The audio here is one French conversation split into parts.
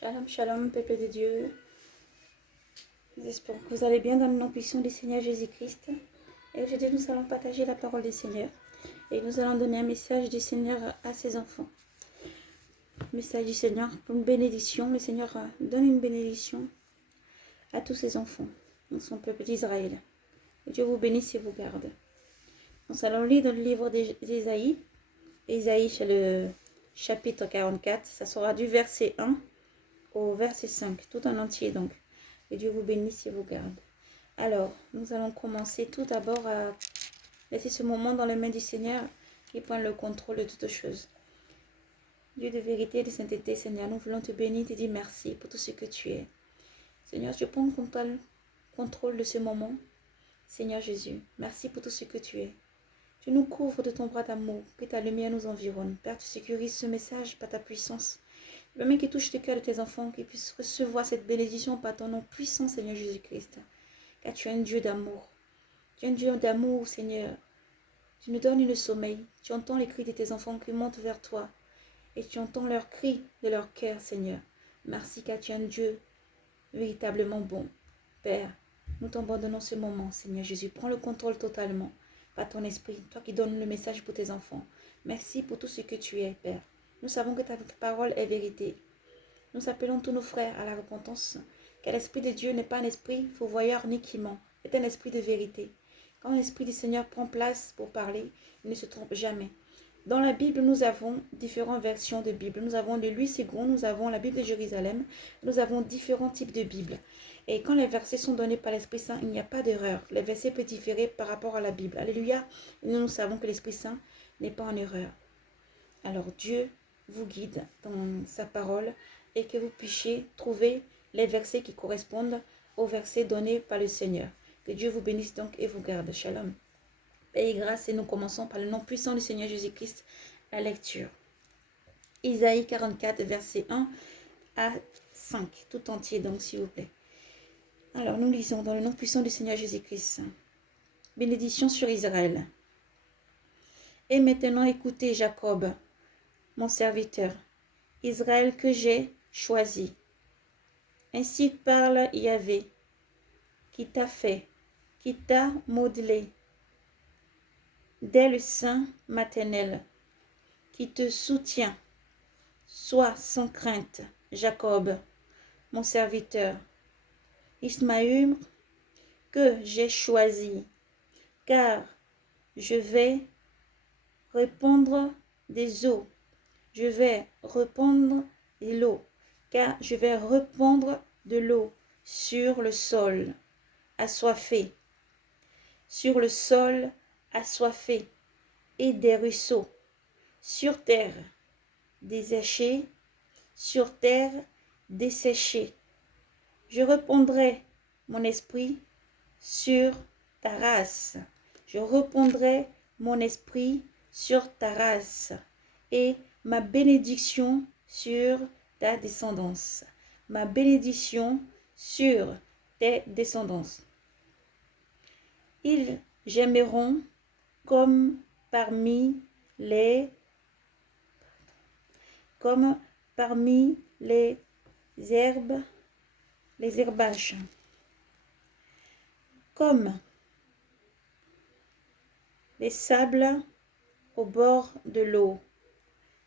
Shalom, shalom, peuple de Dieu. Nous espérons que vous allez bien dans le nom puissant du Seigneur Jésus-Christ. Et aujourd'hui, nous allons partager la parole du Seigneur. Et nous allons donner un message du Seigneur à ses enfants. Message du Seigneur pour une bénédiction. Le Seigneur donne une bénédiction à tous ses enfants, dans son peuple d'Israël. Que Dieu vous bénisse et vous garde. Nous allons lire dans le livre d'Ésaïe. Ésaïe, c'est le chapitre 44. Ça sera du verset 1 au verset 5, tout en entier donc. Que Dieu vous bénisse et vous garde. Alors, nous allons commencer tout d'abord à laisser ce moment dans les mains du Seigneur qui prend le contrôle de toutes choses. Dieu de vérité et de sainteté, Seigneur, nous voulons te bénir et te dire merci pour tout ce que tu es. Seigneur, je prends le contrôle de ce moment. Seigneur Jésus, merci pour tout ce que tu es. Tu nous couvres de ton bras d'amour, que ta lumière nous environne. Père, tu sécurises ce message par ta puissance. Le même qui touche le cœur de tes enfants, qui puissent recevoir cette bénédiction par ton nom puissant, Seigneur Jésus-Christ. Car tu es un Dieu d'amour. Tu es un Dieu d'amour, Seigneur. Tu nous donnes le sommeil. Tu entends les cris de tes enfants qui montent vers toi. Et tu entends leurs cris de leur cœur, Seigneur. Merci car tu es un Dieu véritablement bon. Père, nous t'abandonnons ce moment, Seigneur Jésus. Prends le contrôle totalement par ton esprit, toi qui donnes le message pour tes enfants. Merci pour tout ce que tu es, Père. Nous savons que ta parole est vérité. Nous appelons tous nos frères à la repentance, car l'Esprit de Dieu n'est pas un esprit fauvoyeur ni qui ment, c'est un esprit de vérité. Quand l'Esprit du Seigneur prend place pour parler, il ne se trompe jamais. Dans la Bible, nous avons différentes versions de Bible. Nous avons le Louis II, nous avons la Bible de Jérusalem, nous avons différents types de Bible. Et quand les versets sont donnés par l'Esprit Saint, il n'y a pas d'erreur. Les versets peuvent différer par rapport à la Bible. Alléluia. Nous savons que l'Esprit Saint n'est pas en erreur. Alors Dieu vous guide dans sa parole et que vous puissiez trouver les versets qui correspondent aux versets donnés par le Seigneur. Que Dieu vous bénisse donc et vous garde. Shalom. Paix et grâce, et nous commençons par le nom puissant du Seigneur Jésus-Christ, la lecture. Isaïe 44, verset 1 à 5, tout entier donc s'il vous plaît. Alors nous lisons dans le nom puissant du Seigneur Jésus-Christ. Bénédiction sur Israël. Et maintenant écoutez Jacob, mon serviteur, Israël que j'ai choisi. Ainsi parle Yahvé, qui t'a fait, qui t'a modelé, dès le sein maternel, qui te soutient. Sois sans crainte, Jacob, mon serviteur, Ismaël, que j'ai choisi, car je vais répandre des eaux, je vais répandre de l'eau, car je vais répandre de l'eau sur le sol assoiffé, sur le sol assoiffé, et des ruisseaux, sur terre desséchée, sur terre desséchée. Je répandrai mon esprit sur ta race. Je répandrai mon esprit sur ta race et ma bénédiction sur ta descendance. Ma bénédiction sur tes descendances. Ils gemmeront comme parmi les herbes, les herbages, comme les sables au bord de l'eau.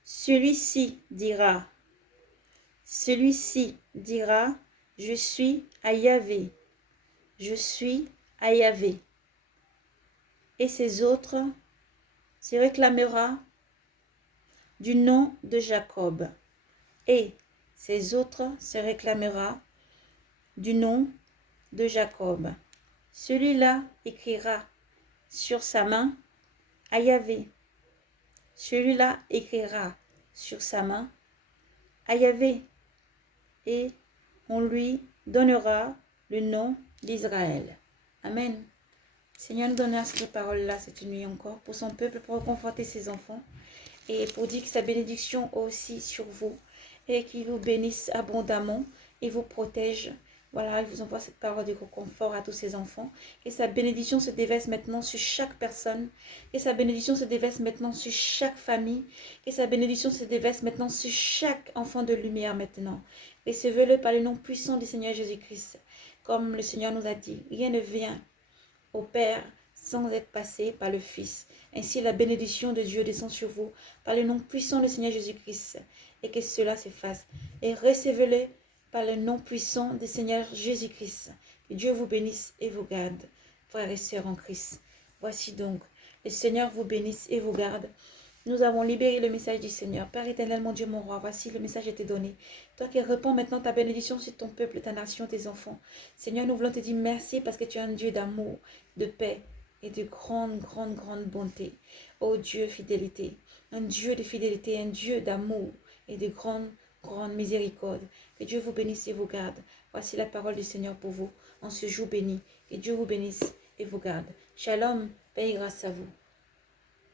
Celui-ci dira, je suis à Yahvé, je suis à Yahvé. Et ces autres se réclamera du nom de Jacob, et ces autres se réclamera du nom de Jacob. Celui-là écrira sur sa main à Yahvé. Celui-là écrira sur sa main à Yahvé, et on lui donnera le nom d'Israël. Amen. Seigneur, nous donne cette parole-là cette nuit encore pour son peuple, pour réconforter ses enfants et pour dire que sa bénédiction aussi sur vous et qu'il vous bénisse abondamment et vous protège Voilà, il vous envoie cette parole de confort à tous ses enfants. Que sa bénédiction se déverse maintenant sur chaque personne. Que sa bénédiction se déverse maintenant sur chaque famille. Que sa bénédiction se déverse maintenant sur chaque enfant de lumière maintenant. Recevez-le par le nom puissant du Seigneur Jésus-Christ. Comme le Seigneur nous a dit, rien ne vient au Père sans être passé par le Fils. Ainsi la bénédiction de Dieu descend sur vous par le nom puissant du Seigneur Jésus-Christ. Et que cela se fasse. Et recevez-le par le nom puissant du Seigneur Jésus-Christ. Que Dieu vous bénisse et vous garde, frères et sœurs en Christ. Voici donc, le Seigneur vous bénisse et vous garde. Nous avons libéré le message du Seigneur. Père éternel, mon Dieu, mon roi, voici le message a été donné. Toi qui répands maintenant ta bénédiction sur ton peuple, ta nation, tes enfants. Seigneur, nous voulons te dire merci parce que tu es un Dieu d'amour, de paix et de grande, grande, grande bonté. Ô Dieu, fidélité, un Dieu de fidélité, un Dieu d'amour et de grande, grande miséricorde. Que Dieu vous bénisse et vous garde. Voici la parole du Seigneur pour vous en ce jour béni. Que Dieu vous bénisse et vous garde. Shalom, paix et grâce à vous.